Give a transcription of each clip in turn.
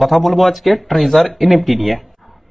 কথা বলবো আজকে ট্রেজার এনএফটি নিয়ে।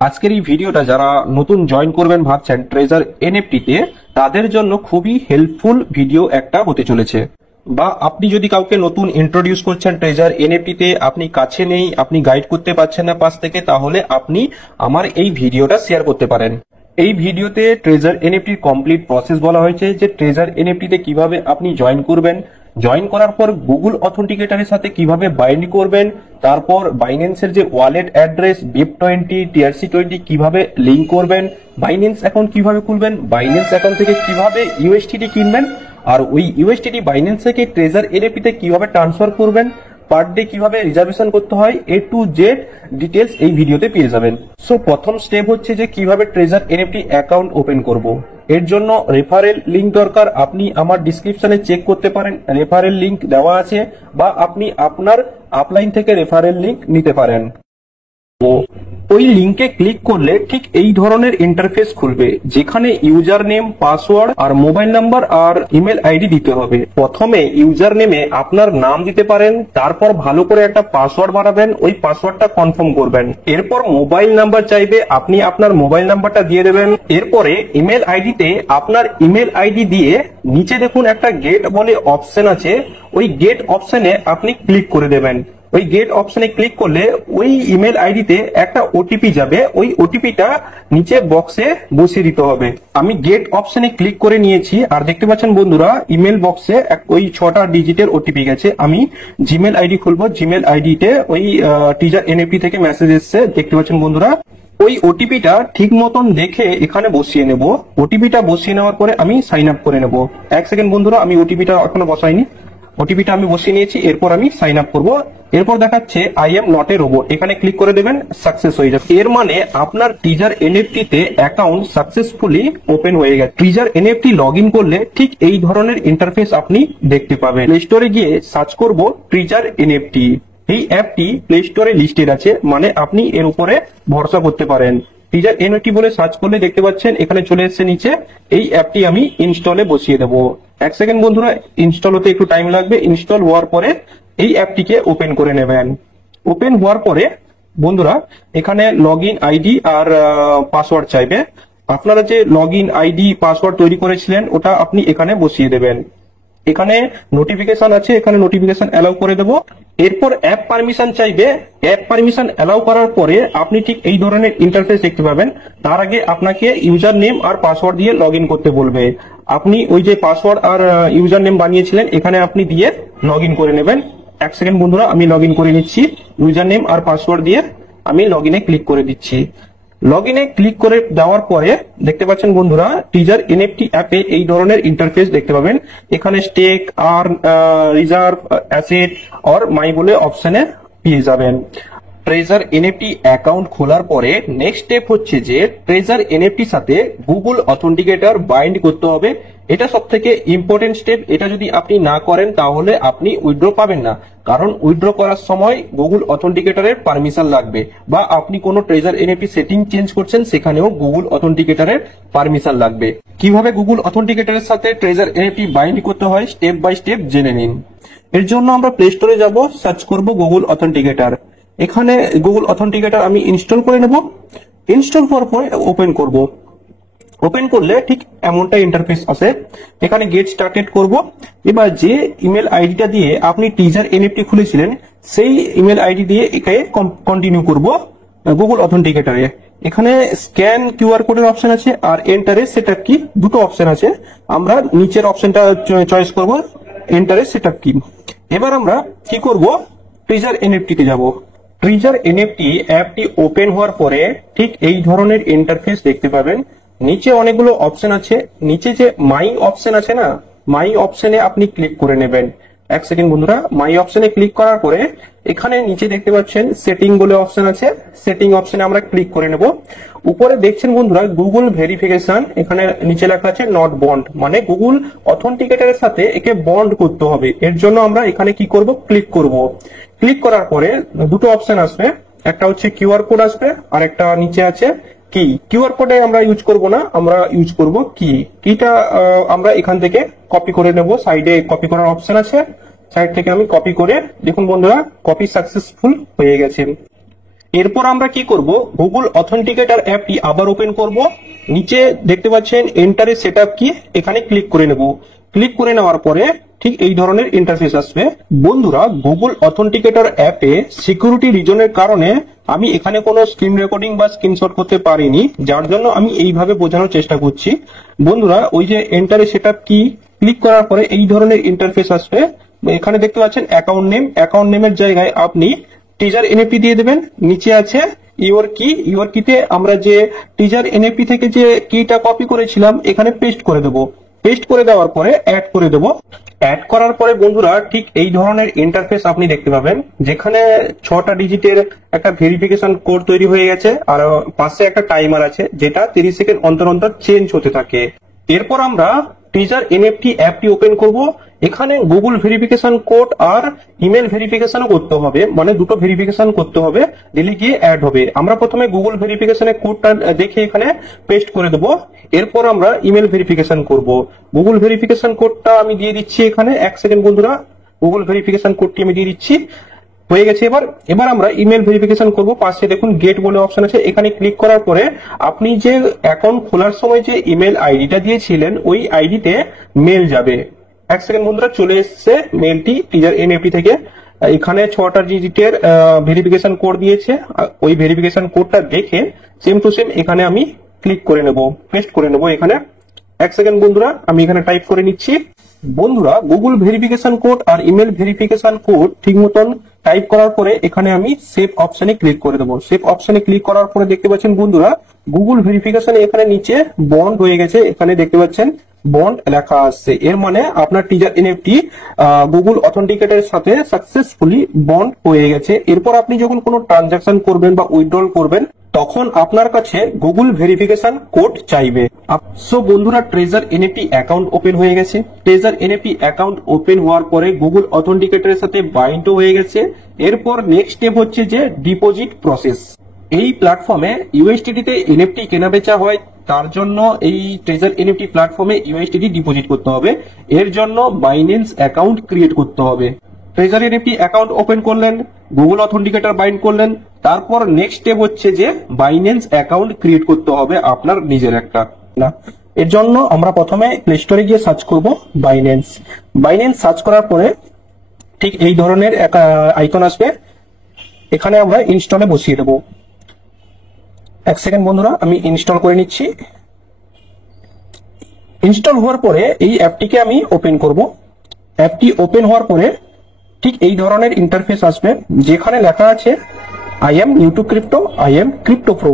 আজকের এই ভিডিওটা যারা নতুন জয়েন করবেন ভাবছেন ট্রেজার এনএফটি তে, তাদের জন্য খুবই হেল্পফুল ভিডিও একটা হতে চলেছে। বা আপনি যদি কাউকে নতুন ইন্ট্রোডিউস করছেন ট্রেজার এনএফটি তে, আপনি কাছে নেই, আপনি গাইড করতে পারছেন না পাশ থেকে, তাহলে আপনি আমার এই ভিডিওটা শেয়ার করতে পারেন। এই ভিডিওতে ট্রেজার এনএফটির কমপ্লিট প্রসেস বলা হয়েছে, যে ট্রেজার এনএফটি তে কিভাবে আপনি জয়েন করবেন, জয়েন করার পর গুগল অথেন্টিকেটরের সাথে কিভাবে বাইন্ড করবেন, তারপর বাইন্যান্সের যে ওয়ালেট অ্যাড্রেস BIP20 TRC20 কিভাবে লিংক করবেন, বাইন্যান্স অ্যাকাউন্ট কিভাবে খুলবেন, বাইন্যান্স অ্যাকাউন্ট থেকে কিভাবে ইউএসডিটি কিনবেন, আর ওই ইউএসডিটি বাইন্যান্স থেকে ট্রেজার এনএফটি তে কিভাবে ট্রান্সফার করবেন, পার ডে কিভাবে রিজার্ভেশন করতে হয়, A to Z ডিটেলস এই ভিডিওতে পেয়ে যাবেন। সো প্রথম স্টেপ হচ্ছে যে কিভাবে ট্রেজার এনএফটি অ্যাকাউন্ট ওপেন করব। এর জন্য রেফারেল লিংক দরকার। আপনি আমার ডিসক্রিপশনে চেক করতে পারেন, রেফারেল লিংক দেওয়া আছে, বা আপনি আপনার আপলাইন থেকে রেফারেল লিংক নিতে পারেন। ওই লিংকে ক্লিক করলে ঠিক এই ধরনের ইন্টারফেস খুলবে, যেখানে ইউজার নেম, পাসওয়ার্ড আর মোবাইল নাম্বার আর ইমেল আইডি দিতে হবে। প্রথমে ইউজার নেমে আপনার নাম দিতে পারেন, তারপর ভালো করে একটা পাসওয়ার্ড বানাবেন, ওই পাসওয়ার্ডটা কনফার্ম করবেন। এরপর মোবাইল নাম্বার চাইবে, আপনি আপনার মোবাইল নাম্বারটা দিয়ে দেবেন। এরপরে ইমেল আইডিতে আপনার ইমেল আইডি দিয়ে নিচে দেখুন একটা গেট বলে অপশন আছে, ওই গেট অপশনে আপনি ক্লিক করে দেবেন। ওই গেট অপশনে ক্লিক করলে ওই ইমেল আইডিতে একটা ওটিপি যাবে, ওই ওটিপিটা নিচে বক্সে বসিয়ে দিতে হবে। আমি গেট অপশনে ক্লিক করে নিয়েছি, আর দেখতে পাচ্ছেন বন্ধুরা ইমেল বক্সে ওই 6টা ডিজিটের ওটিপি গেছে। আমি জিমেল আইডি খুলবো, জিমেল আইডিতে ওই টিজার এনএফটি থেকে মেসেজ এসছে, দেখতে পাচ্ছেন বন্ধুরা। ওই ওটিপিটা ঠিক মতন দেখে এখানে বসিয়ে নেব। ওটিপিটা বসিয়ে নেওয়ার পরে আমি সাইন আপ করে নেব। এক সেকেন্ড বন্ধুরা, আমি ওটিপিটা এখনো বসাইনি। ওটিপিটা আমি বসিয়ে নিয়েছি, এরপর আমি সাইন আপ করবো। এরপর দেখাচ্ছে I am not a robot, এখানে ক্লিক করে দেবেন, সাকসেস হয়ে যাবে। এর মানে আপনার ট্রেজার এনএফটি তে অ্যাকাউন্ট সাকসেসফুলি ওপেন হয়ে গেছে। ট্রেজার এনএফটি লগ ইন করলে ঠিক এই ধরনের ইন্টারফেস আপনি দেখতে পাবেন। প্লে স্টোরে গিয়ে সার্চ করব ট্রেজার এনএফটি। এই অ্যাপটি প্লে স্টোরে লিস্টেড আছে, মানে আপনি এর উপরে ভরসা করতে পারেন। ট্রেজার এনএফটি বলে সার্চ করলে দেখতে পাচ্ছেন এখানে চলে এসেছে নিচে। এই অ্যাপটি আমি ইনস্টলে বসিয়ে দেবো। এক সেকেন্ড বন্ধুরা, ইনস্টল হতে একটু টাইম লাগবে। ইনস্টল হওয়ার পরে এই অ্যাপটিকে ওপেন করে নেবেন। ওপেন হওয়ার পরে বন্ধুরা এখানে লগ ইন আইডি আর পাসওয়ার্ড চাইবে। আপনারা যে লগ ইন আইডি পাসওয়ার্ড তৈরি করেছিলেন ওটা আপনি এখানে বসিয়ে দেবেন। এখানে নোটিফিকেশন আছে, এখানে নোটিফিকেশন অ্যালাউ করে দেব। এরপর অ্যাপ পারমিশন চাইবে। অ্যাপ পারমিশন অ্যালাউ করার পরে আপনি ঠিক এই ধরনের ইন্টারফেস দেখতে পাবেন। তার আগে আপনাকে ইউজার নেম আর পাসওয়ার্ড দিয়ে লগ ইন করতে বলবে। আপনি ওই যে পাসওয়ার্ড আর ইউজার নেম বানিয়েছিলেন এখানে আপনি দিয়ে লগ ইন করে নেবেন। এক সেকেন্ড বন্ধুরা, আমি লগ ইন করে নিচ্ছি। ইউজার নেম আর পাসওয়ার্ড দিয়ে আমি লগ ইনে ক্লিক করে দিচ্ছি। লগ ইনে ক্লিক করে দেওয়ার পরে দেখতে পাচ্ছেন বন্ধুরা ট্রেজার এনএফটি অ্যাপে এই ধরনের ইন্টারফেস দেখতে পাবেন। এখানে স্টেক আর রিজার্ভ, অ্যাসেট আর মাই বলে অপশনে পেয়ে যাবেন। ট্রেজার এনএফটি অ্যাকাউন্ট খোলার পরে নেক্সট স্টেপ হচ্ছে যে ট্রেজার এনএফটির সাথে গুগল অথেন্টিকেটর বাইন্ড করতে হবে। এটা সব থেকে ইম্পর্টেন্ট স্টেপ। এটা যদি আপনি না করেন তাহলে আপনি উইথড্র পাবেন না, কারণ উইথড্র করার সময় গুগল অথেন্টিকেটরের পারমিশন লাগবে, বা আপনি কোনো ট্রেজার এনএফটি সেটিং চেঞ্জ করছেন সেখানেও গুগল অথেন্টিকেটরের পারমিশন লাগবে। কিভাবে গুগল অথেন্টিকেটরের সাথে ট্রেজার এনএফটি বাইন্ড করতে হয় স্টেপ বাই স্টেপ জেনে নিন। এর জন্য আমরা প্লে স্টোরে যাব, সার্চ করব গুগল অথেন্টিকেটর। এখানে গুগল অথেন্টিকেটর আমি ইনস্টল করে নেব। ইনস্টল করার পরে ওপেন করব। ওপেন করলে ঠিক এমনটা ইন্টারফেস আসে। এখানে গেট স্টার্টেড করব। এবার যে ইমেল আইডিটা দিয়ে আপনি ট্রেজার এনএফটি খুলেছিলেন সেই ইমেল আইডি দিয়ে একে কন্টিনিউ করব গুগল অথেন্টিকেটরে। এখানে স্ক্যান কিউআর কোডের অপশন আছে আর এন্টারে সেটআপ কি, দুটো অপশন আছে। আমরা নিচের অপশনটা চয়েস করব, এন্টারে সেটআপ কি। এবার আমরা কি করব, ট্রেজার এনএফটি তে যাব। ট্রেজার এনএফটি অ্যাপটি ওপেন হওয়ার পরে ঠিক এই ধরনের ইন্টারফেস দেখতে পাবেন। নিচে অনেকগুলো অপশন আছে। নিচে যে মাই অপশন আছে না, মাই অপশনে আপনি ক্লিক করে নেবেন। এক সেকেন্ড বন্ধুরা, মাই অপশনে ক্লিক করার পরে এখানে নিচে দেখতে পাচ্ছেন সেটিং বলে অপশন আছে। সেটিং অপশনে আমরা ক্লিক করে নেব। উপরে দেখছেন বন্ধুরা গুগল ভেরিফিকেশন, এখানে নিচে লেখা আছে নট বন্ড, মানে গুগল অথেন্টিকেটরের সাথে একে বন্ড করতে হবে। এর জন্য আমরা এখানে কি করব, ক্লিক করব। ক্লিক করার পরে দুটো অপশন আসবে, একটা হচ্ছে কিউআর কোড আসবে আর একটা নিচে আছে কি। কিউআর কোডে আমরা ইউজ করব না, আমরা ইউজ করব কি। কিটা আমরা এখান থেকে কপি করে নেব। সাইডে কপি করার অপশন আছে, সাইড থেকে আমি কপি করে, দেখুন বন্ধুরা কপি সাকসেসফুল হয়ে গেছে। এরপর আমরা কি করব, গুগল অথেন্টিকেটর অ্যাপটি আবার ওপেন করব। নিচে দেখতে পাচ্ছেন এন্টার এ সেটআপ কি, এখানে ক্লিক করে নেব। ক্লিক করে নেওয়ার পরে ঠিক এই ধরনের ইন্টারফেস আসবে। বন্ধুরা গুগল অথেন্টিকেটর অ্যাপে সিকিউরিটি রিজনের কারণে আমি এখানে কোনো স্ক্রিন রেকর্ডিং বা স্ক্রিনশট করতে পারিনি, যার জন্য আমি এইভাবে বোঝানোর চেষ্টা করছি। বন্ধুরা ওই যে এন্টার এ সেটআপ কি ক্লিক করার পরে এই ধরনের ইন্টারফেস আসবে। এখানে দেখতে পাচ্ছেন অ্যাকাউন্ট নেম, অ্যাকাউন্ট নেমের জায়গায় আপনি টিজার এনএফটি দিয়ে দেবেন। নিচে আছে ইওর কি, ইওর কিতে আমরা যে টিজার এনএফটি থেকে যে কিটা কপি করেছিলাম এখানে পেস্ট করে দেব। পেস্ট করে দেওয়ার পরে অ্যাড করে দেব। অ্যাড করার পরে বন্ধুরা ঠিক এই ধরনের ইন্টারফেস আপনি দেখতে পাবেন, যেখানে 6টা ডিজিটের একটা ভেরিফিকেশন কোড তৈরি হয়ে গেছে, আর পাশে একটা টাইমার আছে যেটা 30 সেকেন্ড অন্তর অন্তর চেঞ্জ হতে থাকে। এরপর আমরা টিজার এনএফটি অ্যাপটি ওপেন করব। এখানে গুগল ভেরিফিকেশন কোড আর ইমেল ভেরিফিকেশনও করতে হবে, মানে দুটো ভেরিফিকেশন করতে হবে, দিলে গিয়ে অ্যাড হবে। আমরা প্রথমে গুগল ভেরিফিকেশনের কোডটা দেখে এখানে পেস্ট করে দেবো। এরপর আমরা ইমেল ভেরিফিকেশন করব। গুগল ভেরিফিকেশন কোডটা আমি দিয়ে দিচ্ছি এখানে, 1 সেকেন্ড বন্ধুরা, গুগল ভেরিফিকেশন কোডটি আমি দিয়ে দিচ্ছি। হয়ে গেছে। এবার আমরা ইমেল ভেরিফিকেশন করব। পাশে দেখুন গেট বলে অপশন আছে, এখানে ক্লিক করার পরে আপনি যে অ্যাকাউন্ট খোলার সময় যে ইমেল আইডিটা দিয়েছিলেন ওই আইডিতে মেল যাবে। 1 সেকেন্ড বন্ধুরা, চলে এসছে মেলটি টিজার এনএফটি থেকে। এখানে 6টা ডিজিটের ভেরিফিকেশন কোড দিয়েছে, ওই ভেরিফিকেশন কোডটা দেখে সেম টু সেম এখানে আমি ক্লিক করে নেব, পেস্ট করে নেব এখানে। 1 সেকেন্ড বন্ধুরা, আমি এখানে টাইপ করে নিচ্ছি। বন্ধুরা গুগল ভেরিফিকেশন কোড আর ইমেল ভেরিফিকেশন কোড ঠিক মতন টাইপ করার পরে এখানে আমি সেভ অপশনে ক্লিক করে দেবো। সেভ অপশনে ক্লিক করার পরে দেখতে পাচ্ছেন বন্ধুরা গুগল ভেরিফিকেশন এখানে নিচে বন্ড হয়ে গেছে, এখানে দেখতে পাচ্ছেন বন্ড লেখা আসছে। এর মানে আপনার টিজার এনএফটি গুগল অথেন্টিকেটের সাথে সাকসেসফুলি বন্ড হয়ে গেছে। এরপর আপনি যখন কোনো ট্রানজাকশন করবেন বা উইথড্রল করবেন তখন আপনার কাছে গুগল ভেরিফিকেশন কোড চাইবে। সো বন্ধুরা ট্রেজার এনএফটি অ্যাকাউন্ট ওপেন হয়ে গেছে। ট্রেজার এনএফটি অ্যাকাউন্ট ওপেন হওয়ার পরে গুগল অথেন্টিকেটরের সাথে বাইন্ড হয়ে গেছে। এরপর নেক্সট স্টেপ হচ্ছে যে ডিপোজিট প্রসেস। এই প্ল্যাটফর্মে ইউএসডিটি তে এনএফটি কেনা বেচা হয়, তার জন্য এই ট্রেজার এনএফটি প্ল্যাটফর্মে ইউএসডিটি ডিপোজিট করতে হবে। এর জন্য বাইন্যান্স অ্যাকাউন্ট ক্রিয়েট করতে হবে। ট্রেজার এনএফটি অ্যাকাউন্ট ওপেন করলেন, গুগল অথেন্টিকেটর বাইন্ড করলেন, তারপর নেক্সট স্টেপ হচ্ছে যে বাইন্যান্স অ্যাকাউন্ট ক্রিয়েট করতে হবে আপনার নিজের একটা। না, এর জন্য আমরা প্রথমে প্লে স্টোরে গিয়ে সার্চ করব বাইন্যান্স। বাইন্যান্স সার্চ করার পরে ঠিক এই ধরনের আইকন আসবে, এখানে আমরা ইনস্টলে বসিয়ে দেবো। 1 সেকেন্ড বন্ধুরা, আমি ইনস্টল করে নিচ্ছি। ইনস্টল হওয়ার পরে এই অ্যাপটিকে আমি ওপেন করব। অ্যাপটি ওপেন হওয়ার পরে ঠিক এই ধরনের ইন্টারফেস আসবে, যেখানে লেখা আছে I am new two crypto, I am crypto pro.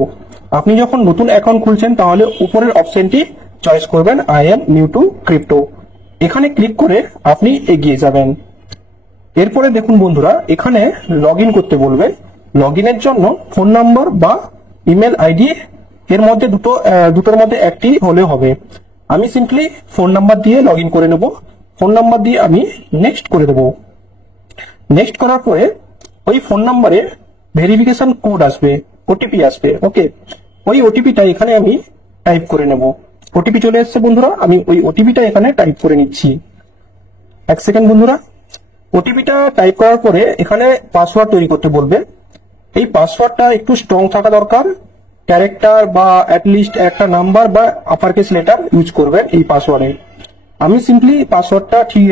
আপনি যখন নতুন অ্যাকাউন্ট খুলছেন তাহলে উপরের অপশনটি চয়েস করবেন I am new two crypto. এখানে ক্লিক করে আপনি এগিয়ে যাবেন। এরপরে দেখুন বন্ধুরা এখানে লগ ইন করতে বলবে। লগ ইনের জন্য ফোন নাম্বার বা ইমেল আইডি এর মধ্যে দুটোর মধ্যে একটি হলে হবে। আমি সিম্পলি ফোন নাম্বার দিয়ে লগ ইন করে নেব। ফোন নাম্বার দিয়ে আমি নেক্সট করে দেব। নেক্সট করার পরে ওই ফোন নাম্বারে ভেরিফিকেশন কোড আসবে, ওটিপি আসবে। ওকে, ওই ওটিপিটা এখানে আমি টাইপ করে নেব। ওটিপি চলে এসছে বন্ধুরা, আমি ওই ওটিপিটা এখানে টাইপ করে নিচ্ছি। 1 সেকেন্ড বন্ধুরা, ওটিপিটা টাইপ করার পরে এখানে পাসওয়ার্ড তৈরি করতে বলবে। এই পাসওয়ার্ডটা একটু স্ট্রং থাকা দরকার, ক্যারেক্টার বা অ্যাটলিস্ট একটা নাম্বার বা আপার কেস লেটার ইউজ করবেন এই পাসওয়ার্ডে। আমি সিম্পলি পাসওয়ার্ডটা ঠিক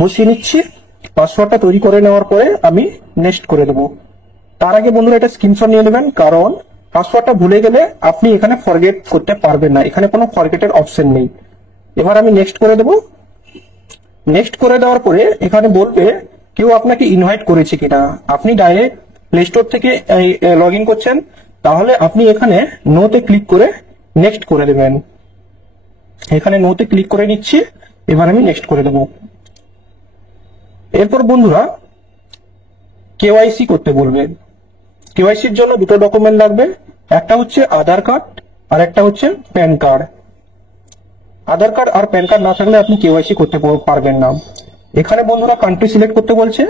বসিয়ে নিচ্ছি। পাসওয়ার্ডটা তৈরি করে নেওয়ার পরে আমি নেক্সট করে দেবো। তার আগে বন্ধুরা এটা স্ক্রিনশট নিয়ে নেবেন, কারণ পাসওয়ার্ডটা ভুলে গেলে আপনি এখানে ফরগেট করতে পারবেন না, এখানে কোনো ফরগেটের অপশন নেই। এবার আমি নেক্সট করে দেবো। নেক্সট করে দেওয়ার পরে এখানে বলবে কেউ আপনাকে ইনভাইট করেছে কিনা। আপনি ডাইরেক্ট প্লে স্টোর থেকে লগ ইন করছেন, তাহলে আপনি এখানে নোতে ক্লিক করে নেক্সট করে দেবেন। এখানে নোতে ক্লিক করে নিচ্ছি, এবার আমি নেক্সট করে দেব। এরপর বন্ধুরা কেওয়াইসি করতে বলবে। কেওয়াইসির জন্য দুটো ডকুমেন্ট লাগবে, একটা হচ্ছে আধার কার্ড আর একটা হচ্ছে প্যান কার্ড। আধার কার্ড আর প্যান কার্ড না থাকলে আপনি কেওয়াইসি করতে পারবেন না। এখানে বন্ধুরা কান্ট্রি সিলেক্ট করতে বলছে,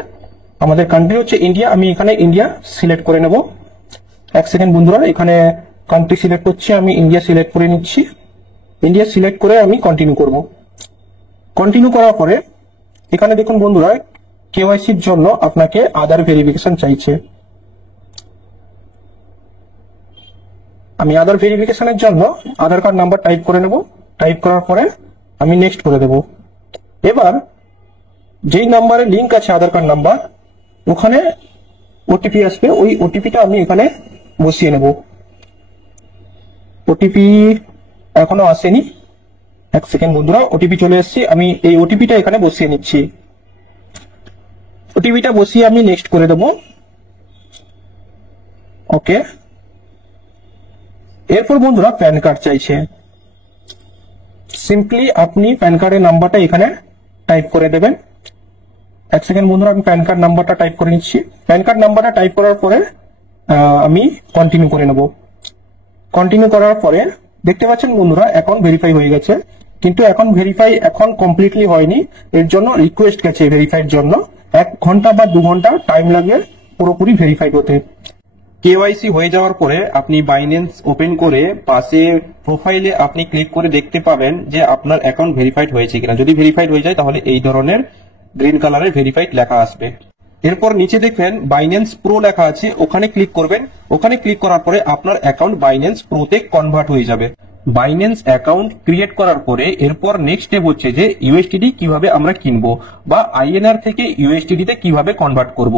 আমাদের কান্ট্রি হচ্ছে ইন্ডিয়া, আমি এখানে ইন্ডিয়া সিলেক্ট করে নেব। 1 সেকেন্ড বন্ধুরা, এখানে কান্ট্রি সিলেক্ট করছি, আমি ইন্ডিয়া সিলেক্ট করে নিচ্ছি। ইন্ডিয়া সিলেক্ট করে আমি কন্টিনিউ করব। কন্টিনিউ করার পরে এখানে দেখুন বন্ধুরা, কেওয়াইসির জন্য আপনাকে আধার ভেরিফিকেশন চাইছে। আমি আধার ভেরিফিকেশনের জন্য আধার কার্ড নাম্বার টাইপ করে নেব। টাইপ করার পরে আমি নেক্সট করে দেব। এবার যেই নাম্বারে লিংক আছে আধার কার্ড নাম্বার, ওখানে ওটিপি আসবে, ওই ওটিপিটা আমি এখানে বসিয়ে নেব। ওটিপি এখনো আসেনি, এক সেকেন্ড বন্ধুরা, ওটিপি চলে এসেছে। আমি এই ওটিপিটা এখানে বসিয়ে নিচ্ছি। ওটিপিটা বসিয়ে আমি নেক্সট করে দেব। ওকে। এরপর বন্ধুরা প্যান কার্ড চাইছে। সিম্পলি আপনি প্যান কার্ডের নাম্বারটা এখানে টাইপ করে দেবেন। এক সেকেন্ড বন্ধুরা, আমি প্যান কার্ড নাম্বারটা টাইপ করে নিচ্ছি। প্যান কার্ড নাম্বারটা টাইপ করার পরে আমি কন্টিনিউ করে নেব। কন্টিনিউ করার পরে দেখতে পাচ্ছেন বন্ধুরা, অ্যাকাউন্ট ভেরিফাই হয়ে গেছে, কিন্তু অ্যাকাউন্ট ভেরিফাই এখন কমপ্লিটলি হয়নি। এর জন্য রিকোয়েস্ট গেছে ভেরিফাইড জন্য। 1 ঘন্টা বা 2 ঘন্টা টাইম লাগে পুরোপুরি ভেরিফাইড হতে। কেওয়াইসি হয়ে যাওয়ার পরে আপনি বাইন্যান্স ওপেন করে পাশে প্রোফাইলে আপনি ক্লিক করে দেখতে পাবেন যে আপনার অ্যাকাউন্ট ভেরিফাইড হয়েছে কিনা। যদি ভেরিফাইড হয়ে যায় তাহলে এই ধরনের গ্রিন কালারের ভেরিফাইড লেখা আসবে। এরপর নিচে দেখবেন বাইন্যান্স প্রো লেখা আছে, ওখানে ক্লিক করবেন। ওখানে ক্লিক করার পরে আপনার অ্যাকাউন্ট বাইন্যান্স প্রোতে কনভার্ট হয়ে যাবে। বাইন্যান্স অ্যাকাউন্ট ক্রিয়েট করার পরে এরপর নেক্সট স্টেপ হচ্ছে যে ইউএসডিটি কিভাবে আমরা কিনবো বা আইএনআর থেকে ইউএসডিটি তে কিভাবে কনভার্ট করব।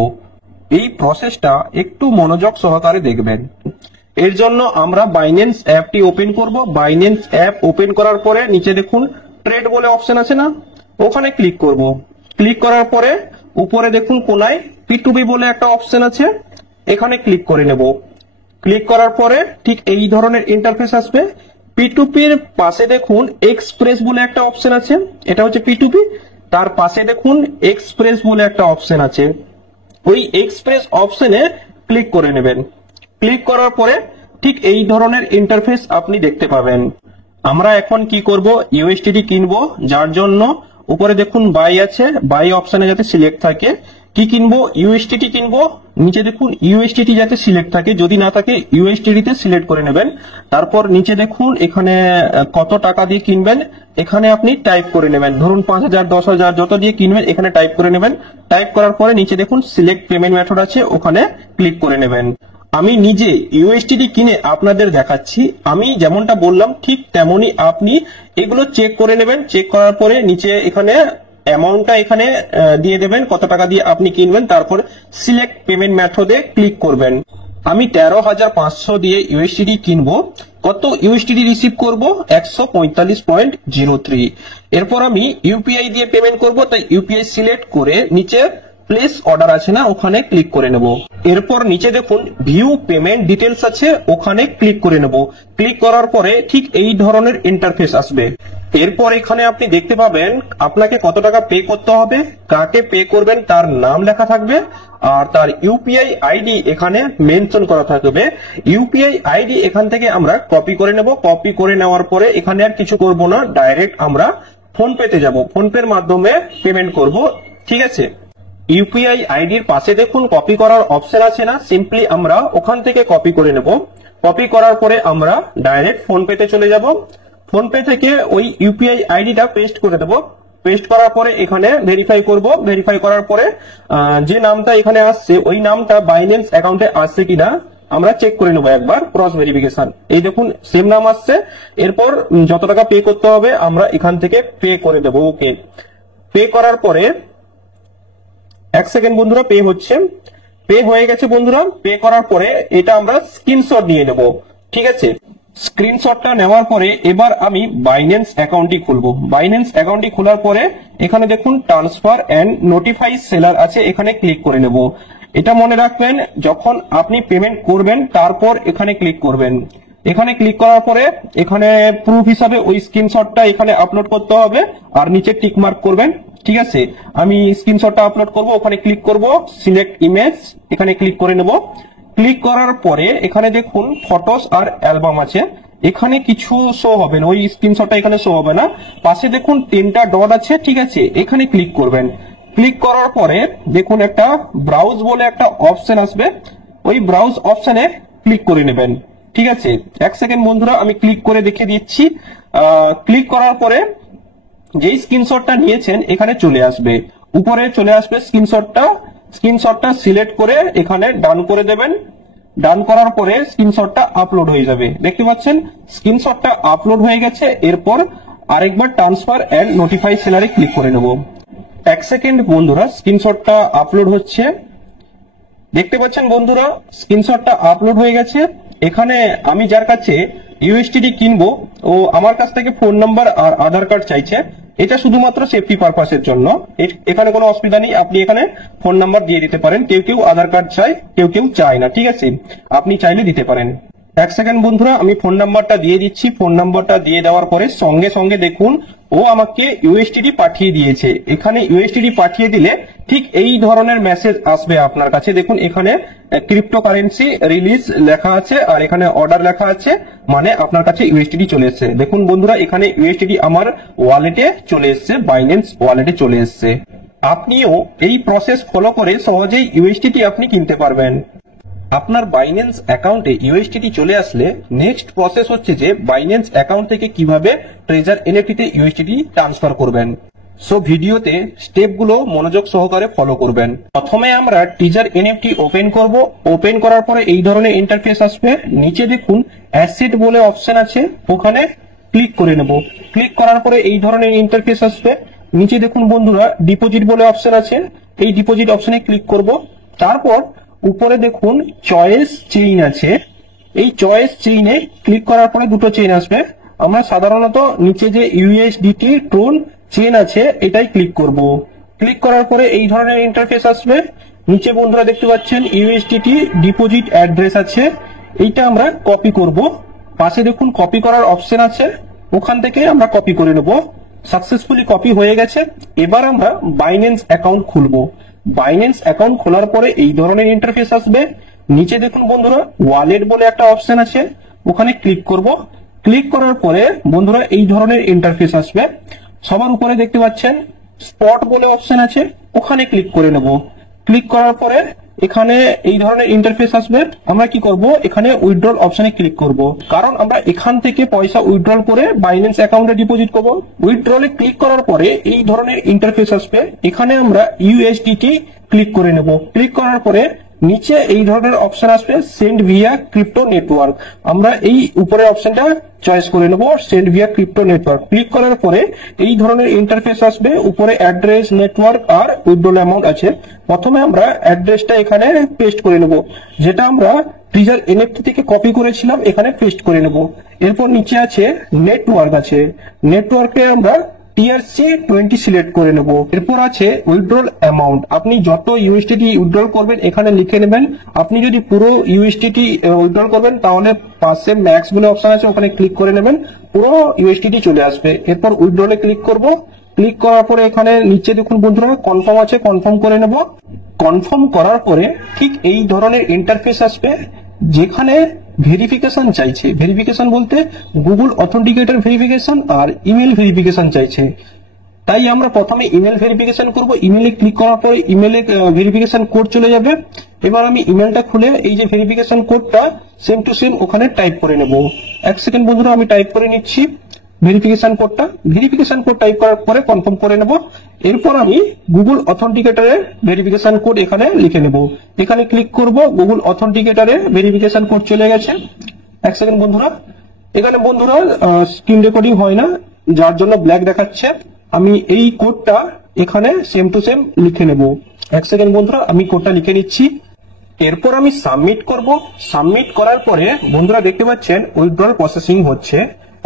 এই প্রসেসটা একটু মনোযোগ সহকারে দেখবেন। এর জন্য আমরা বাইন্যান্স অ্যাপটি ওপেন করব। বাইন্যান্স অ্যাপ ওপেন করার পরে নিচে দেখুন ট্রেড বলে অপশন আছে না, ওখানে ক্লিক করব। ক্লিক করার পরে উপরে দেখুন কোনায় P2P বলে একটা অপশন আছে, এখানে ক্লিক করে নেব। ক্লিক করার পরে ঠিক এই ধরনের ইন্টারফেস আসবে। P2P এর পাশে দেখুন এক্সপ্রেস বলে একটা অপশন আছে, এটা হচ্ছে P2P। তার পাশে দেখুন এক্সপ্রেস বলে একটা অপশন আছে, ওই এক্সপ্রেস অপশনে ক্লিক করে নেবেন। ক্লিক করার পরে ঠিক এই ধরনের ইন্টারফেস আপনি দেখতে পাবেন। আমরা এখন কি করব, ইউএসডিটি কিনবো, যার জন্য উপরে দেখুন বাই আছে, বাই অপশনে যাতে সিলেক্ট থাকে। কি কিনবো, ইউএসডিটি কিনবো। নিচে দেখুন ইউএসডিটি যাতে সিলেক্ট থাকে, যদি না থাকে ইউএসডিটি তে সিলেক্ট করে নেবেন। তারপর নিচে দেখুন এখানে কত টাকা দিয়ে কিনবেন, এখানে আপনি টাইপ করে নেবেন। ধরুন 5,000, 10,000 যত দিয়ে কিনবেন এখানে টাইপ করে নেবেন। টাইপ করার পরে নিচে দেখুন সিলেক্ট পেমেন্ট মেথড আছে, ওখানে ক্লিক করে নেবেন। আমি নিজে ইউএসডিটি কিনে আপনাদের দেখাচ্ছি। আমি যেমনটা বললাম ঠিক তেমনই আপনি এগুলো চেক করে নেবেন। চেক করার পরে নিচে এখানে অ্যামাউন্টটা এখানে দিয়ে দেবেন, কত টাকা দিয়ে আপনি কিনবেন। তারপর সিলেক্ট পেমেন্ট মেথডে ক্লিক করবেন। আমি 13,500 দিয়ে ইউএসডিটি কিনবো। কত ইউএসডিটি রিসিভ করব, 145.03। এরপর আমি ইউপিআই দিয়ে পেমেন্ট করব, তাই ইউপিআই সিলেক্ট করে নিচে প্লেস অর্ডার আছে না, ওখানে ক্লিক করে নেব। এরপর নিচে দেখুন ভিউ পেমেন্ট ডিটেলস আছে, ওখানে ক্লিক করে নেব। ক্লিক করার পরে ঠিক এই ধরনের ইন্টারফেস আসবে। এরপর এখানে আপনি দেখতে পাবেন আপনাকে কত টাকা পে করতে হবে, কাকে পে করবেন তার নাম লেখা থাকবে, আর তার ইউপিআই আইডি এখানে মেনশন করা থাকবে। ইউপিআই আইডি এখান থেকে আমরা কপি করে নেব। কপি করে নেওয়ার পরে এখানে আর কিছু করব না, ডাইরেক্ট আমরা ফোন পেতে যাব, ফোন পের মাধ্যমে পেমেন্ট করব। ঠিক আছে, ইউপিআই আইডির পাশে দেখুন কপি করার অপশন আছে না, সিম্পলি আমরা ওখান থেকে কপি করে নেব। কপি করার পরে আমরা ডাইরেক্ট ফোন পেতে চলে যাব। ফোন পে থেকে ওই ইউপিআই আইডিটা পেস্ট করে দেব। পেস্ট করার পরে এখানে ভেরিফাই করব। ভেরিফাই করার পরে যে নামটা এখানে আসছে ওই নামটা বাইন্যান্স অ্যাকাউন্টে আসছে কিনা আমরা চেক করে নেবো একবার, ক্রস ভেরিফিকেশন। এই দেখুন সেম নাম আসছে। এরপর যত টাকা পে করতে হবে আমরা এখান থেকে পে করে দেবো। ওকে, পে করার পরে এক সেকেন্ড বন্ধুরা, পে হচ্ছে। পে হয়ে গেছে বন্ধুরা। পে করার পরে এটা আমরা স্ক্রিনশট নিয়ে নেব। ঠিক আছে, স্ক্রিনশটটা নেওয়ার পরে এবার আমি বাইন্যান্স অ্যাকাউন্টটি খুলবো। বাইন্যান্স অ্যাকাউন্টটি খোলার পরে এখানে দেখুন ট্রান্সফার এন্ড নোটিফাই সেলার আছে, এখানে ক্লিক করে নেব। এটা মনে রাখবেন, যখন আপনি পেমেন্ট করবেন তারপর এখানে ক্লিক করবেন। এখানে ক্লিক করার পরে এখানে প্রুফ হিসাবে ওই স্ক্রিনশটটা এখানে আপলোড করতে হবে আর নিচে টিক মার্ক করবেন। ঠিক আছে, আমি স্ক্রিনশটটা আপলোড করব, ওখানে ক্লিক করব, সিলেক্ট ইমেজ, এখানে ক্লিক করে নেব। ক্লিক করার পরে এখানে দেখুন ফটোস আর অ্যালবাম আছে, এখানে কিছু শো হবে না, ওই স্ক্রিনশটটা এখানে শো হবে না। পাশে দেখুন 3টা ডট আছে, ঠিক আছে, এখানে ক্লিক করবেন। ক্লিক করার পরে দেখুন একটা ব্রাউজ বলে একটা অপশন আসবে, ওই ব্রাউজ অপশনে ক্লিক করে নেবেন। ঠিক আছে, এক সেকেন্ড বন্ধুরা আমি ক্লিক করে দেখিয়ে দিচ্ছি। ক্লিক করার পরে যেই স্ক্রিনশটটা নিয়েছেন এখানে চলে আসবে। উপরে চলে আসবে স্ক্রিনশটটা সিলেক্ট করে এখানে ডান করে দেবেন। ডান করার পরে স্ক্রিনশটটা আপলোড হয়ে যাবে। দেখতে পাচ্ছেন স্ক্রিনশটটা আপলোড হয়ে গেছে। এরপর আরেকবার ট্রান্সফার এন্ড নোটিফাই সেলারে ক্লিক করে নেব। 1 সেকেন্ড বন্ধুরা, স্ক্রিনশটটা আপলোড হচ্ছে। দেখতে পাচ্ছেন বন্ধুরা স্ক্রিনশটটা আপলোড হয়ে গেছে। এখানে আমি যার কাছে ইউএসডিটি কিনবো ও আমার কাছ থেকে ফোন নাম্বার আর আধার কার্ড চাইছে। এটা শুধুমাত্র সেফটি পারপাসের জন্য, এখানে কোনো অসুবিধা নেই। আপনি এখানে ফোন নাম্বার দিয়ে দিতে পারেন। কেউ কেউ আধার কার্ড চায়, কেউ কেউ চায় না, ঠিক আছে, আপনি চাইলে দিতে পারেন। 1 সেকেন্ড বন্ধুরা, আমি ফোন নাম্বারটা দিয়ে দিচ্ছি। ফোন নাম্বারটা দিয়ে দেওয়ার পরে সঙ্গে সঙ্গে দেখুন ও আমাকে ইউএসডিটি পাঠিয়ে দিয়েছে। এখানে ইউএসডিটি পাঠিয়ে দিলে ঠিক এই ধরনের মেসেজ আসবে আপনার কাছে। দেখুন এখানে ক্রিপ্টোকারেন্সি রিলিজ লেখা আছে আর এখানে অর্ডার লেখা আছে, মানে আপনার কাছে ইউএসডিটি চলে এসেছে। দেখুন বন্ধুরা এখানে ইউএসডিটি আমার ওয়ালেটে চলে এসেছে, বাইন্যান্স ওয়ালেটে চলে এসেছে। আপনিও এই প্রসেস ফলো করে সহজেই ইউএসডিটি আপনি কিনতে পারবেন। আপনার বাইন্যান্স অ্যাকাউন্টে ইউএসডিটি চলে আসলে নেক্সট প্রসেস হচ্ছে যে বাইন্যান্স অ্যাকাউন্ট থেকে কিভাবে ট্রেজার এনএফটিতে ইউএসডিটি ট্রান্সফার করবেন। সো ভিডিওতে স্টেপগুলো মনোযোগ সহকারে ফলো করবেন। প্রথমে আমরা ট্রেজার এনএফটি ওপেন করব। ওপেন করার পরে এই ধরনের ইন্টারফেস আসবে। নিচে দেখুন অ্যাসেট বলে অপশন আছে, ওখানে ক্লিক করে নেব। ক্লিক করার পরে এই ধরনের ইন্টারফেস আসবে। নিচে দেখুন বন্ধুরা ডিপোজিট বলে অপশন আছে, এই ডিপোজিট অপশনে ক্লিক করব। তারপর উপরে দেখুন চয়েস চেইন আছে, এই চয়েস চেইনে ক্লিক করার পরে দুটো চেইন আসবে। আমরা সাধারণত নিচে যে ইউএসডিটি ট্রোন চেইন আছে এটাই ক্লিক করব। ক্লিক করার পরে এই ধরনের ইন্টারফেস আসবে। নিচে বন্ধুরা দেখতে পাচ্ছেন ইউএসডিটি ডিপোজিট অ্যাড্রেস আছে, এইটা আমরা কপি করব। পাশে দেখুন কপি করার অপশন আছে, ওখান থেকে আমরা কপি করে নেব। সাকসেসফুলি কপি হয়ে গেছে। এবার আমরা বাইন্যান্স অ্যাকাউন্ট খুলবো। বাইন্যান্স অ্যাকাউন্ট খোলার পরে এই ধরনের ইন্টারফেস আসবে। নিচে দেখুন বন্ধুরা ওয়ালেট বলে একটা অপশন আছে, ওখানে ক্লিক করব। ক্লিক করার পরে বন্ধুরা এই ধরনের ইন্টারফেস আসবে। সবার উপরে দেখতে পাচ্ছেন স্পট বলে অপশন আছে, ওখানে ক্লিক করে নেব। ক্লিক করার পরে এখানে এই ধরনের ইন্টারফেস আসবে। আমরা কি করব, এখানে উইথড্রল অপশনে ক্লিক করব, কারণ আমরা এখান থেকে পয়সা উইথড্রল করে বাইন্যান্স অ্যাকাউন্টে ডিপোজিট করব। উইথড্রলে ক্লিক করার পরে এই ধরনের ইন্টারফেস আসবে। এখানে আমরা ইউএসডিটি ক্লিক করে নেব। ক্লিক করার পরে নিচে এই ধরনের অপশন আসবে সেন্ড ভিয়া ক্রিপ্টো নেটওয়ার্ক। আমরা এই উপরে অপশনটা চয়েস করে নেব, send via crypto network. Click করার পরে এই ধরনের ইন্টারফেস আসবে। উপরে অ্যাড্রেস, নেটওয়ার্ক আর উইথড্রল অ্যামাউন্ট আছে। প্রথমে আমরা অ্যাড্রেসটা এখানে পেস্ট করে নেব, যেটা আমরা ট্রেজার এনএফটি থেকে কপি করেছিলাম, এখানে পেস্ট করে নেব। এরপর নিচে আছে নেটওয়ার্ক আছে, নেটওয়ার্কে আমরা TRC20 সিলেক্ট করে নেব। এরপর আছে উইথড্রল অ্যামাউন্ট, আপনি যত ইউএসডিটি উইথড্রল করবেন এখানে লিখে নেবেন। আপনি যদি পুরো ইউএসডিটি উইথড্রল করবেন তাহলে পাশে ম্যাক্স বলে অপশন আছে, ওখানে ক্লিক করে নেবেন, পুরো ইউএসডিটি চলে আসবে। এরপর উইথড্রলে ক্লিক করব। ক্লিক করার পরে এখানে নিচে দেখুন বন্ধুরা কনফার্ম আছে, কনফার্ম করে নেব। কনফার্ম করার পরে ঠিক এই ধরনের ইন্টারফেস আসবে, যেখানে ভেরিফিকেশন চাইছে। ভেরিফিকেশন বলতে গুগল অথেন্টিকেটর ভেরিফিকেশন আর ইমেল ভেরিফিকেশন চাইছে। তাই আমরা প্রথমে ইমেল ভেরিফিকেশন করব। ইমেলে ক্লিক করার পরে ইমেলে ভেরিফিকেশন কোড চলে যাবে। এবার আমি ইমেলটা খুলে এই যে ভেরিফিকেশন কোডটা সেম টু সেম ওখানে টাইপ করে নেব। 1 সেকেন্ড বন্ধুরা, আমি টাইপ করে নিচ্ছি ভেরিফিকেশন কোডটা। ভেরিফিকেশন কোড টাইপ করার পরে কনফার্ম করে নেব। এরপর আমি গুগল অথেন্টিকেটরের ভেরিফিকেশন কোড এখানে লিখে নেব। এখানে ক্লিক করব, গুগল অথেন্টিকেটরের ভেরিফিকেশন কোড চলে গেছে। 1 সেকেন্ড বন্ধুরা, এখানে বন্ধুরা স্ক্রিন রেকর্ডিং হয় না, যার জন্য ব্ল্যাক দেখাচ্ছে। আমি এই কোডটা এখানে সেম টু সেম লিখে নেব। 1 সেকেন্ড বন্ধুরা, আমি কোডটা লিখে নিচ্ছি। এরপর আমি সাবমিট করব। সাবমিট করার পরে বন্ধুরা দেখতে পাচ্ছেন উইথড্রল প্রসেসিং হচ্ছে।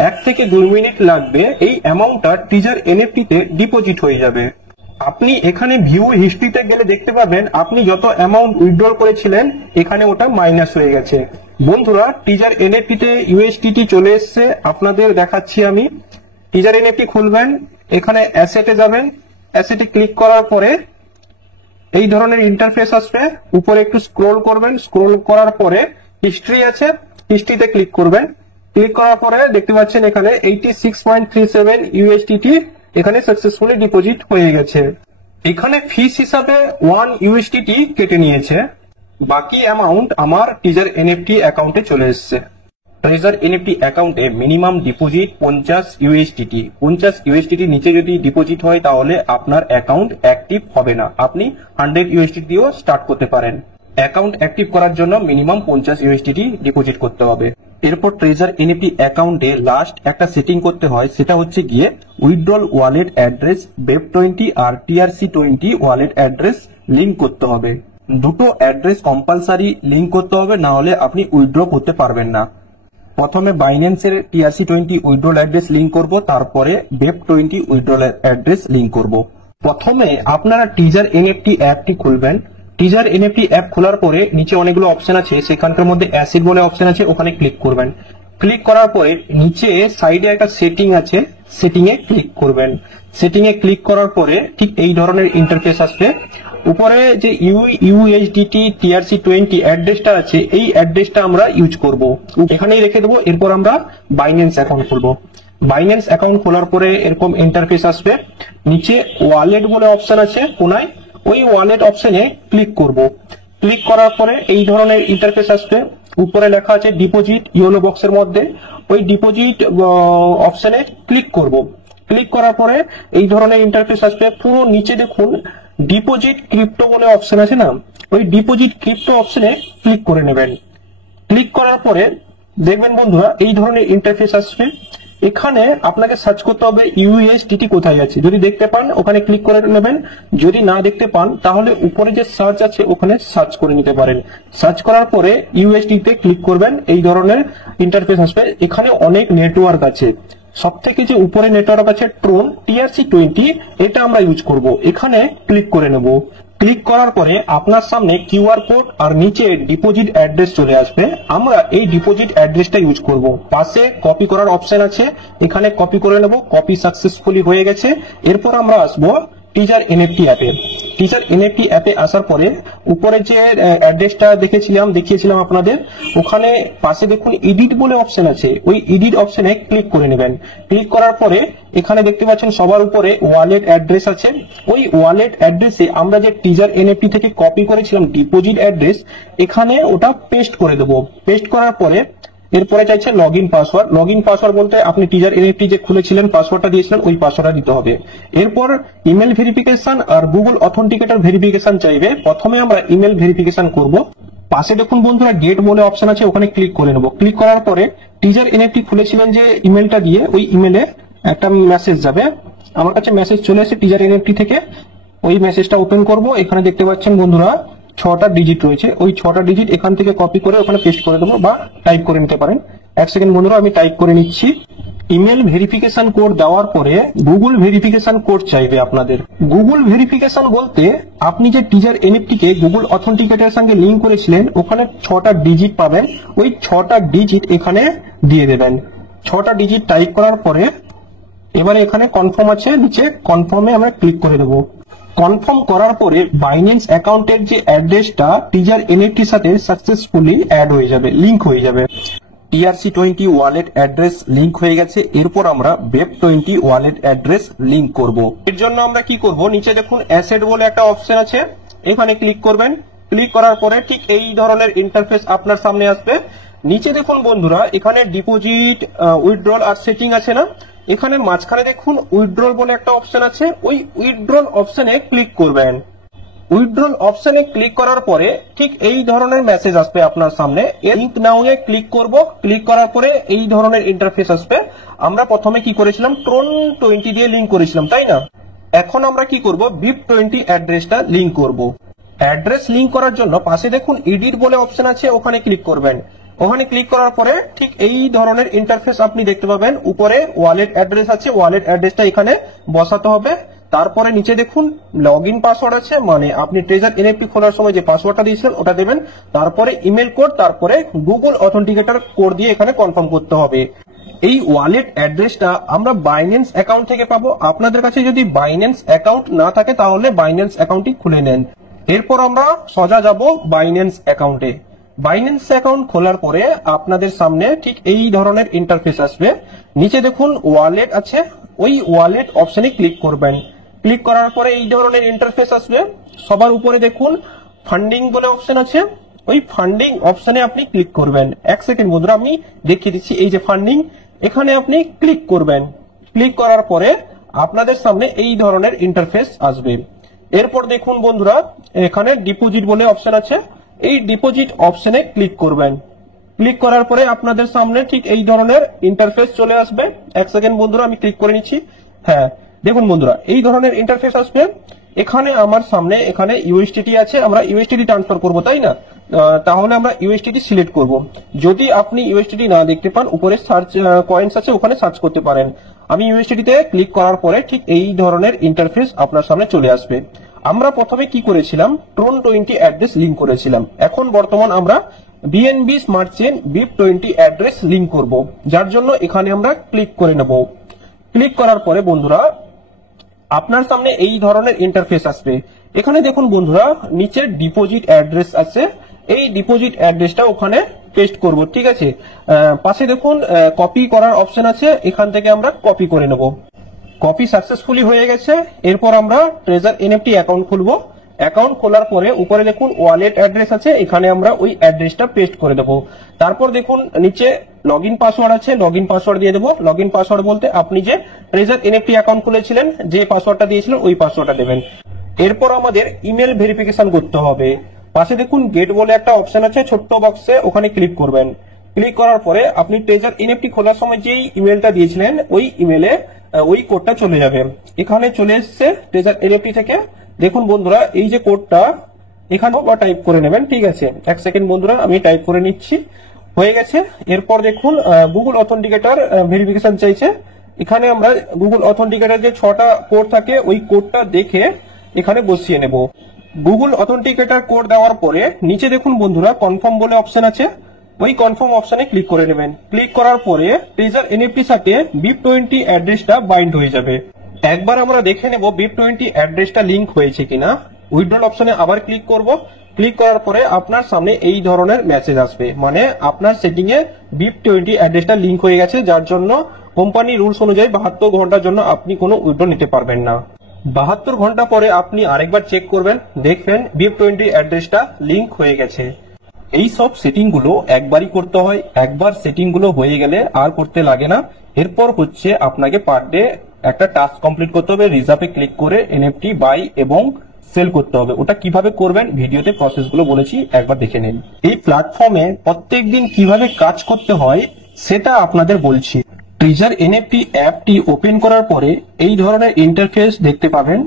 1 থেকে 2 মিনিট লাগবে, এই অ্যামাউন্টটা ট্রেজার এনএফটি তে ডিপোজিট হয়ে যাবে। আপনি এখানে ভিউ হিস্ট্রিতে গেলে দেখতে পাবেন আপনি যত অ্যামাউন্ট উইথড্রল করেছিলেন এখানে ওটা মাইনাস হয়ে গেছে। বন্ধুরা ট্রেজার এনএফটি তে ইউএসডিটি চলে এসেছে, আপনাদের দেখাচ্ছি আমি। ট্রেজার এনএফটি খুলবেন, এখানে অ্যাসেটে যাবেন। অ্যাসেটে ক্লিক করার পরে এই ধরনের ইন্টারফেস আসবে। উপরে একটু স্ক্রোল করবেন, স্ক্রোল করার পরে হিস্ট্রি আছে, হিস্ট্রিতে ক্লিক করবেন। ক্লিক করার পরে দেখতে পাচ্ছেন এখানে 86.37 ইউএসডিটি এখানে সাকসেসফুলি ডিপোজিট হয়ে গেছে। এখানে ফিস হিসাবে 1 ইউএসডিটি কেটে নিয়েছে। বাকি অ্যামাউন্ট আমার ট্রেজার এনএফটি অ্যাকাউন্টে চলে এসেছে। ট্রেজার এনএফটি অ্যাকাউন্টে মিনিমাম ডিপোজিট 50 ইউএসডিটি। 50 ইউএসডিটি নিচে যদি ডিপোজিট হয় তাহলে আপনার অ্যাকাউন্ট অ্যাক্টিভ হবে না। আপনি 100 ইউএসডিটি দিয়েও স্টার্ট করতে পারেন। অ্যাকাউন্ট অ্যাক্টিভ করার জন্য মিনিমাম 50 ইউএসডিটি ডিপোজিট করতে হবে। এরপর ট্রেজার এনএফটি অ্যাকাউন্টে লাস্ট একটা সেটিং করতে হয়, সেটা হচ্ছে গিয়ে উইথড্রল ওয়ালেট অ্যাড্রেস BEP20 আর TRC20 ওয়ালেট অ্যাড্রেস লিংক করতে হবে। দুটো অ্যাড্রেস কম্পালসারি লিংক করতে হবে, না হলে আপনি উইথড্র করতে পারবেন না। প্রথমে বাইন্যান্সের TRC20 উইথড্রল অ্যাড্রেস লিংক করব, তারপরে BEP20 উইথড্রল অ্যাড্রেস লিংক করব। প্রথমে আপনারা টিজার এনএফটি অ্যাপটি খুলবেন। টিজার এনএফটি অ্যাপ খোলার পরে নিচে অনেকগুলো অপশন আছে, সেখানকার মধ্যে অ্যাসিড বলে অপশন আছে, ওখানে ক্লিক করবেন। ক্লিক করার পরে নিচে সাইডে একটা সেটিং আছে, সেটিং এ ক্লিক করবেন। সেটিং এ ক্লিক করার পরে ঠিক এই ধরনের ইন্টারফেস আসবে। উপরে যে ইউএসডিটি TRC20 অ্যাড্রেসটা আছে, এই অ্যাড্রেসটা আমরা ইউজ করব, এখানেই রেখে দেবো। এরপর আমরা বাইন্যান্স অ্যাকাউন্ট খুলবো। বাইন্যান্স অ্যাকাউন্ট খোলার পরে এরকম ইন্টারফেস আসবে। নিচে ওয়ালেট বলে অপশন আছে কোনায়, ওই ওয়ালেট অপশনে ক্লিক করব। ক্লিক করার পরে এই ধরনের ইন্টারফেস আসবে। উপরে লেখা আছে ডিপোজিট, ইয়েলো বক্সের মধ্যে ওই ডিপোজিট অপশনে ক্লিক করব। ক্লিক করার পরে এই ধরনের ইন্টারফেস আসবে। পুরো নিচে দেখুন ডিপোজিট ক্রিপ্টো বলে অপশন আছে না, ওই ডিপোজিট ক্রিপ্টো অপশনে ক্লিক করে নেবেন। ক্লিক করার পরে দেখবেন বন্ধুরা এই ধরনের ইন্টারফেস আসবে। এখানে আপনাকে সার্চ করতে হবে ইউএসডিটি কোথায় আছে, যদি দেখতে পান ওখানে ক্লিক করে নেবেন। যদি না দেখতে পান তাহলে উপরে যে সার্চ আছে ওখানে সার্চ করে নিতে পারেন। সার্চ করার পরে ইউএসডি তে ক্লিক করবেন। এই ধরনের ইন্টারফেস আসবে। এখানে অনেক নেটওয়ার্ক আছে, সব থেকে যে উপরে নেটওয়ার্ক আছে ট্রোন TRC20, এটা আমরা ইউজ করব। এখানে ক্লিক করে নেব। ক্লিক করার পরে আপনার সামনে কিউআর কোড আর নিচে ডিপোজিট অ্যাড্রেস চলে আসবে। আমরা এই ডিপোজিট অ্যাড্রেসটা ইউজ করব। পাশে কপি করার অপশন আছে, এখানে কপি করে নেব। কপি সাকসেসফুলি হয়ে গেছে। এরপর আমরা আসবো টিজার এনএফটি অ্যাপে। টিজার এনএফটি অ্যাপে আসার পরে উপরে যে অ্যাড্রেসটা দেখিয়েছিলাম আপনাদের, ওখানে পাশে দেখুন এডিট বলে অপশন আছে, ওই এডিট অপশনে ক্লিক করে নেবেন। ক্লিক করার পরে এখানে দেখতে পাচ্ছেন সবার উপরে ওয়ালেট অ্যাড্রেস আছে। ওই ওয়ালেট অ্যাড্রেসে আমরা যে টিজার এনএফটি থেকে কপি করেছিলাম ডিপোজিট অ্যাড্রেস, এখানে ওটা পেস্ট করে দেবো। পেস্ট করার পরে এরপরে চাইছে লগইন পাসওয়ার্ড। লগইন পাসওয়ার্ড বলতে আপনি টিজার এনএফটি যে খুলেছিলেন, পাসওয়ার্ডটা দিয়েছিলেন, ওই পাসওয়ার্ডটা দিতে হবে। এরপর ইমেল ভেরিফিকেশন আর গুগল অথেন্টিকেটর ভেরিফিকেশন চাইবে। প্রথমে আমরা ইমেল ভেরিফিকেশন করব। পাশে দেখুন বন্ধুরা গেট বলে অপশন আছে, ওখানে ক্লিক করে নেব। ক্লিক করার পরে টিজার এনএফটি খুলেছিলেন যে ইমেলটা দিয়ে, ওই ইমেলে একটা মেসেজ যাবে। আমার কাছে মেসেজ চলে এসেছে টিজার এনএফটি থেকে। ওই মেসেজটা ওপেন করব। এখানে দেখতে পাচ্ছেন বন্ধুরা 6টা ডিজিট রয়েছে, ওই 6টা ডিজিট এখান থেকে কপি করে ওখানে পেস্ট করে দেবো, বা টাইপ করে নিতে পারেন। এক সেকেন্ড বন্ধুরা, আমি টাইপ করে নিচ্ছি। ইমেল ভেরিফিকেশন কোড দেওয়ার পরে গুগল ভেরিফিকেশন কোড চাইবে আপনাদের। গুগল ভেরিফিকেশন বলতে আপনি যে টিজার এনএফটি কে গুগল অথেন্টিকেটরের সঙ্গে লিংক করেছিলেন, ওখানে 6টা ডিজিট পাবেন, ওই 6টা ডিজিট এখানে দিয়ে দেবেন। 6টা ডিজিট টাইপ করার পরে এবারে এখানে কনফার্ম আছে, নিচে কনফার্মে আমরা ক্লিক করে দেবো। কনফার্ম করার পরে বাইন্যান্স অ্যাকাউন্টের যে অ্যাড্রেসটা টিজার এনএফটির সাথে সাকসেসফুলি অ্যাড হয়ে যাবে, লিংক হয়ে যাবে। TRC20 ওয়ালেট অ্যাড্রেস লিংক হয়ে গেছে। এরপর আমরা BEP20 ওয়ালেট অ্যাড্রেস লিংক করব। এর জন্য আমরা কি করব, নিচে দেখুন অ্যাসেট বলে একটা অপশন আছে, এখানে ক্লিক করবেন। ক্লিক করার পরে ঠিক এই ধরনের ইন্টারফেস আপনার সামনে আসবে। নিচে দেখুন বন্ধুরা এখানে ডিপোজিট, উইথড্রল আর সেটিং আছে না, এখানে মাঝখানে দেখুন উইথড্রল বলে একটা অপশন আছে, ওই উইথড্রল অপশনে ক্লিক করবেন। উইথড্রল অপশনে ক্লিক করার পরে ঠিক এই ধরনের মেসেজ আসবে আপনার সামনে। লিংক নাও এ ক্লিক করব। ক্লিক করার পরে এই ধরনের ইন্টারফেস আসবে। আমরা প্রথমে কি করেছিলাম, TRON20 দিয়ে লিংক করেছিলাম, তাই না? এখন আমরা কি করব, BEP20 অ্যাড্রেসটা লিংক করব। অ্যাড্রেস লিংক করার জন্য পাশে দেখুন এডিট বলে অপশন আছে, ওখানে ক্লিক করবেন। ওখানে ক্লিক করার পরে ঠিক এই ধরনের ইন্টারফেস আপনি দেখতে পাবেন। উপরে ওয়ালেট অ্যাড্রেস আছে, ওয়ালেট অ্যাড্রেসটা এখানে বসাতে হবে। তারপরে নিচে দেখুন লগইন পাসওয়ার্ড আছে, মানে আপনি ট্রেজার এনএফটি খোলার সময় যে পাসওয়ার্ডটা দিয়েছিলেন ওটা দেবেন। তারপরে ইমেল কোড, তারপরে গুগল অথেন্টিকেটর কোড দিয়ে এখানে কনফার্ম করতে হবে। এই ওয়ালেট অ্যাড্রেসটা আমরা বাইন্যান্স অ্যাকাউন্ট থেকে পাবো। আপনাদের কাছে যদি বাইন্যান্স অ্যাকাউন্ট না থাকে তাহলে বাইন্যান্স অ্যাকাউন্টটি খুলে নেন। এরপর আমরা সোজা যাব বাইন্যান্স অ্যাকাউন্টে। বাইন্যান্স অ্যাকাউন্ট খোলার পরে আপনাদের সামনে ঠিক এই ধরনের ইন্টারফেস আসবে। নিচে দেখুন ওয়ালেট আছে, ওই ওয়ালেট অপশনে ক্লিক করবেন। ক্লিক করার পরে এই ধরনের ইন্টারফেস আসবে। সবার উপরে দেখুন ফান্ডিং বলে অপশন আছে, ওই ফান্ডিং অপশনে আপনি ক্লিক করবেন। এক সেকেন্ড বন্ধুরা, আমি দেখিয়ে দিচ্ছি। এই যে ফান্ডিং, এখানে আপনি ক্লিক করবেন। ক্লিক করার পরে আপনাদের সামনে এই ধরনের ইন্টারফেস আসবে। এরপর দেখুন বন্ধুরা, এখানে ডিপোজিট বলে অপশন আছে, এই ডিপোজিট অপশনে ক্লিক করবেন। ক্লিক করার পরে আপনাদের সামনে ঠিক এই ধরনের ইন্টারফেস চলে আসবে। এক সেকেন্ড বন্ধুরা, আমি ক্লিক করে নিচ্ছি। হ্যাঁ, দেখুন বন্ধুরা, এই ধরনের ইন্টারফেস আসবে। এখানে আমার সামনে এখানে ইউএসডিটি আছে, আমরা ইউএসডিটি ট্রান্সফার করব, তাই না? তাহলে আমরা ইউএসডিটি সিলেক্ট করব। যদি আপনি ইউএসডিটি না দেখতে পান, উপরে সার্চ কয়েন্স আছে, ওখানে সার্চ করতে পারেন। আমি ইউএসডিটি তে ক্লিক করার পরে ঠিক এই ধরনের ইন্টারফেস আপনার সামনে চলে আসবে। আমরা প্রথমে কি করেছিলাম, Tron20 অ্যাড্রেস লিংক করেছিলাম। এখন বর্তমান আমরা BNB smart chain BIP20 address link করব, যার জন্য এখানে আমরা ক্লিক করে নেব। ক্লিক করার পরে বন্ধুরা আপনার সামনে এই ধরনের ইন্টারফেস আসবে। এখানে দেখুন বন্ধুরা, নিচে ডিপোজিট অ্যাড্রেস আছে, এই ডিপোজিট অ্যাড্রেসটা ওখানে পেস্ট করব, ঠিক আছে? পাশে দেখুন কপি করার অপশন আছে, এখান থেকে আমরা কপি করে নেব। কপি সাকসেসফুলি হয়ে গেছে। এরপর আমরা ট্রেজার এনএফটি অ্যাকাউন্ট খুলবো। অ্যাকাউন্ট খোলার পরে উপরে দেখুন ওয়ালেট অ্যাড্রেস আছে, এখানে আমরা ওই অ্যাড্রেসটা পেস্ট করে দেবো। তারপর দেখুন নিচে লগইন পাসওয়ার্ড আছে, লগইন পাসওয়ার্ড দিয়ে দেবো। লগইন পাসওয়ার্ড বলতে আপনি যে ট্রেজার এনএফটি অ্যাকাউন্ট খুলেছিলেন, যে পাসওয়ার্ডটা দিয়েছিলেন ওই পাসওয়ার্ডটা দেবেন। এরপর আমাদের ইমেল ভেরিফিকেশন করতে হবে। পাশে দেখুন গেট বলে একটা অপশন আছে ছোট্ট বক্সে, ওখানে ক্লিক করবেন। ক্লিক করার পরে আপনি ট্রেজার এনএফটি খোলার সময় যেই ইমেলটা দিয়েছিলেন ওই ইমেলে ওই কোডটা চলে যাবে। এখানে চলে এসছে ট্রেজার এনএফটি থেকে। দেখুন বন্ধুরা, এই যে কোডটা এখানেও বা টাইপ করে নেবেন, ঠিক আছে? এক সেকেন্ড বন্ধুরা, আমি টাইপ করে নিচ্ছি। হয়ে গেছে। এরপর দেখুন গুগল অথেন্টিকেটর ভেরিফিকেশন চাইছে। এখানে আমরা গুগল অথেন্টিকেটর যে 6টা কোড থাকে ওই কোডটা দেখে এখানে বসিয়ে নেব। গুগল অথেন্টিকেটর কোড দেওয়ার পরে নিচে দেখুন বন্ধুরা কনফার্ম বলে অপশন আছে, ওই কনফার্ম অপশনে ক্লিক করে নেবেন। ক্লিক করার পরে ট্রেজার এনএফটির সাথে BIP20 অ্যাড্রেসটা বাইন্ড হয়ে যাবে। একবার আমরা দেখে নেব BIP20 অ্যাড্রেসটা লিংক হয়েছে কিনা। উইথড্রল অপশনে আবার ক্লিক করব। ক্লিক করার পরে আপনার সামনে এই ধরনের মেসেজ আসবে, মানে আপনার সেটিং এ BIP20 অ্যাড্রেসটা লিংক হয়ে গেছে, যার জন্য কোম্পানি রুলস অনুযায়ী 72 ঘন্টার জন্য আপনি কোনো উইথড্রল নিতে পারবেন না। 72 ঘন্টা পরে আপনি আরেকবার চেক করবেন, দেখবেন BIP20 অ্যাড্রেসটা লিংক হয়ে গেছে। এই সব সেটিং গুলো একবারই করতে হয়, একবার সেটিং গুলো হয়ে গেলে আর করতে লাগে না। এরপর হচ্ছে আপনাকে পার ডে একটা টাস্ক কমপ্লিট করতে হবে, রিজার্ভে ক্লিক করে এনএফটি বাই এবং সেল করতে হবে। ওটা কিভাবে করবেন ভিডিওতে প্রসেস গুলো বলেছি, একবার দেখে নিন। এই প্ল্যাটফর্মে প্রত্যেকদিন কিভাবে কাজ করতে হয় সেটা আপনাদের বলছি। ট্রেজার এনএফটি অ্যাপটি ওপেন করার পরে এই ধরনের ইন্টারফেস দেখতে পাবেন।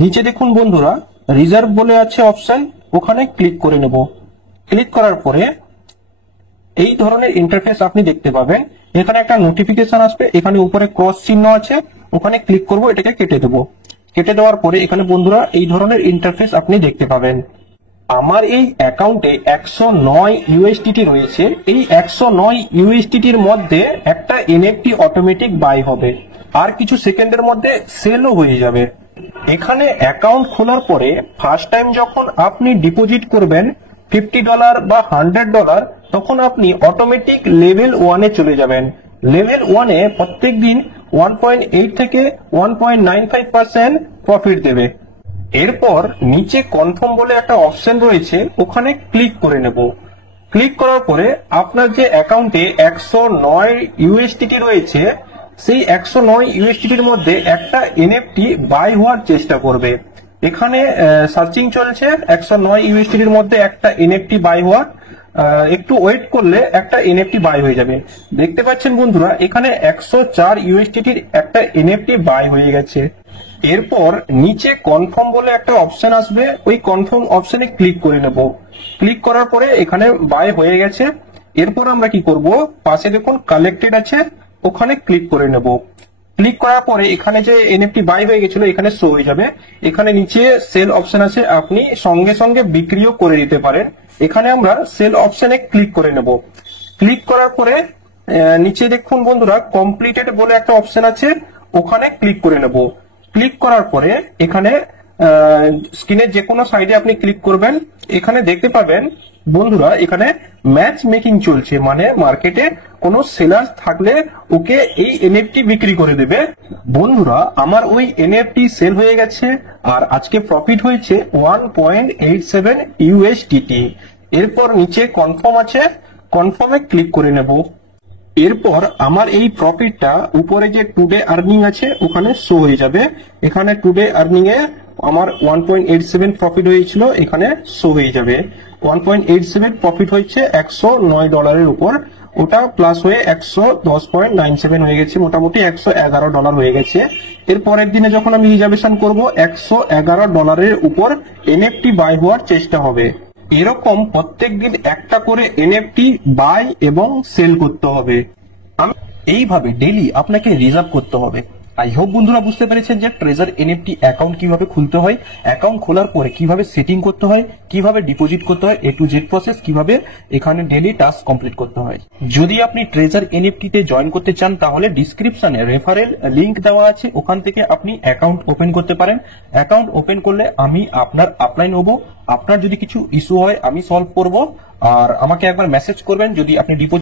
নিচে দেখুন বন্ধুরা রিজার্ভ বলে আছে অপশন, ওখানে ক্লিক করে নেব। ক্লিক করার পরে এই ধরনের ইন্টারফেস আপনি দেখতে পাবেন। এখানে একটা নোটিফিকেশন আসবে, এখানে উপরে ক্রস চিহ্ন আছে, ওখানে ক্লিক করব, এটাকে কেটে দেবো। কেটে দেওয়ার পরে এখানে বন্ধুরা এই ধরনের ইন্টারফেস আপনি দেখতে পাবেন। আমার এই অ্যাকাউন্টে 109 ইউএসডিটি রয়েছে। এই 109 ইউএসডিটির মধ্যে একটা এনএফটি অটোমেটিক বাই হবে, আর কিছু সেকেন্ডের মধ্যে সেলও হয়ে যাবে। এখানে অ্যাকাউন্ট খোলার পরে ফার্স্ট টাইম যখন আপনি ডিপোজিট করবেন $50 বা $100, তখন আপনি অটোমেটিক লেভেল 1-এ চলে যাবেন। লেভেল 1-এ প্রত্যেক দিন 1.8 থেকে 1.95% প্রফিট দেবে। এরপর নিচে কনফার্ম বলে একটা অপশন রয়েছে, ওখানে ক্লিক করে নেব। ক্লিক করার পরে আপনার যে অ্যাকাউন্টে 109 ইউএসডিটি রয়েছে, সেই 109 ইউএসডিটির মধ্যে একটা এনএফটি বাই হওয়ার চেষ্টা করবে। এখানে সার্চিং চলছে, 109 ইউএসডিটির মধ্যে একটা এনএফটি বাই হওয়ার। একটু ওয়েট করলে একটা এনএফটি বাই হয়ে যাবে। দেখতে পাচ্ছেন বন্ধুরা, এখানে 104 ইউএসডিটির একটা এনএফটি বাই হয়ে গেছে। এরপর নিচে কনফার্ম বলে একটা অপশন আসবে, ওই কনফার্ম অপশনে ক্লিক করে নেব। ক্লিক করার পরে এখানে বাই হয়ে গেছে। এরপর আমরা কি করব, পাশে দেখুন কালেক্টেড আছে, ওখানে ক্লিক করে নেব। ক্লিক করার পরে এখানে যে এনএফটি বাই হয়ে গেছিল এখানে শো হয়ে যাবে। এখানে নিচে সেল অপশন আছে, আপনি সঙ্গে সঙ্গে বিক্রিও করে দিতে পারেন। এখানে আমরা সেল অপশনে ক্লিক করে নেব। ক্লিক করার পরে নিচে দেখুন বন্ধুরা কমপ্লিটেড বলে একটা অপশন আছে, ওখানে ক্লিক করে নেব। ক্লিক করার পরে এখানে স্ক্রিনের যে কোনো সাইডে আপনি ক্লিক করবেন। এখানে দেখতে পাবেন বন্ধুরা এখানে ম্যাচ মেকিং চলছে, মানে মার্কেটে কোনো সেলার থাকলে ওকে এই এনএফটি বিক্রি করে দেবে। বন্ধুরা আমার ওই এনএফটি সেল হয়ে গেছে, আর আজকে প্রফিট হয়েছে 1.87 ইউএসডিটি। এরপর নিচে কনফার্ম আছে, কনফার্মে ক্লিক করে নেব। এরপর আমার এই প্রফিটটা উপরে যে টুডে আর্নিং আছে ওখানে শো হয়ে যাবে। এখানে টুডে আর্নিং এ আমার 1.87 প্রফিট হয়েছিল, এখানে শো হয়ে যাবে। 1.87 প্রফিট হচ্ছে $109 উপর, ওটা প্লাস হয়ে 110.97 হয়ে গেছে, মোটামুটি $111 হয়ে গেছে। এর পরের দিনে যখন আমি রিজার্ভেশন করব $111 উপর এনএফটি বাই হওয়ার চেষ্টা হবে। এরকম প্রত্যেকদিন একটা করে এনএফটি বাই এবং সেল করতে হবে। এইভাবে ডেইলি আপনাকে রিজার্ভ করতে হবে। আই হোপ বন্ধুরা বুঝতে পেরেছেন যে ট্রেজার এনএফটি অ্যাকাউন্ট কিভাবে খুলতে হয়, অ্যাকাউন্ট খোলার পরে কিভাবে সেটিং করতে হয়, কিভাবে ডিপোজিট করতে হয়, A to Z প্রসেস, কিভাবে এখানে ডেইলি টাস্ক কমপ্লিট করতে হয়। যদি আপনি ট্রেজার এনএফটি তে জয়েন করতে চান তাহলে ডিসক্রিপশনে রেফারেল লিংক দেওয়া আছে, ওখান থেকে আপনি অ্যাকাউন্ট ওপেন করতে পারেন। অ্যাকাউন্ট ওপেন করলে আমি আপনার আপলাইন হব, আপনার যদি কিছু ইস্যু হয় আমি সলভ করব, আর আমাকে একবার মেসেজ করবেন যদি আপনি ডিপোজিট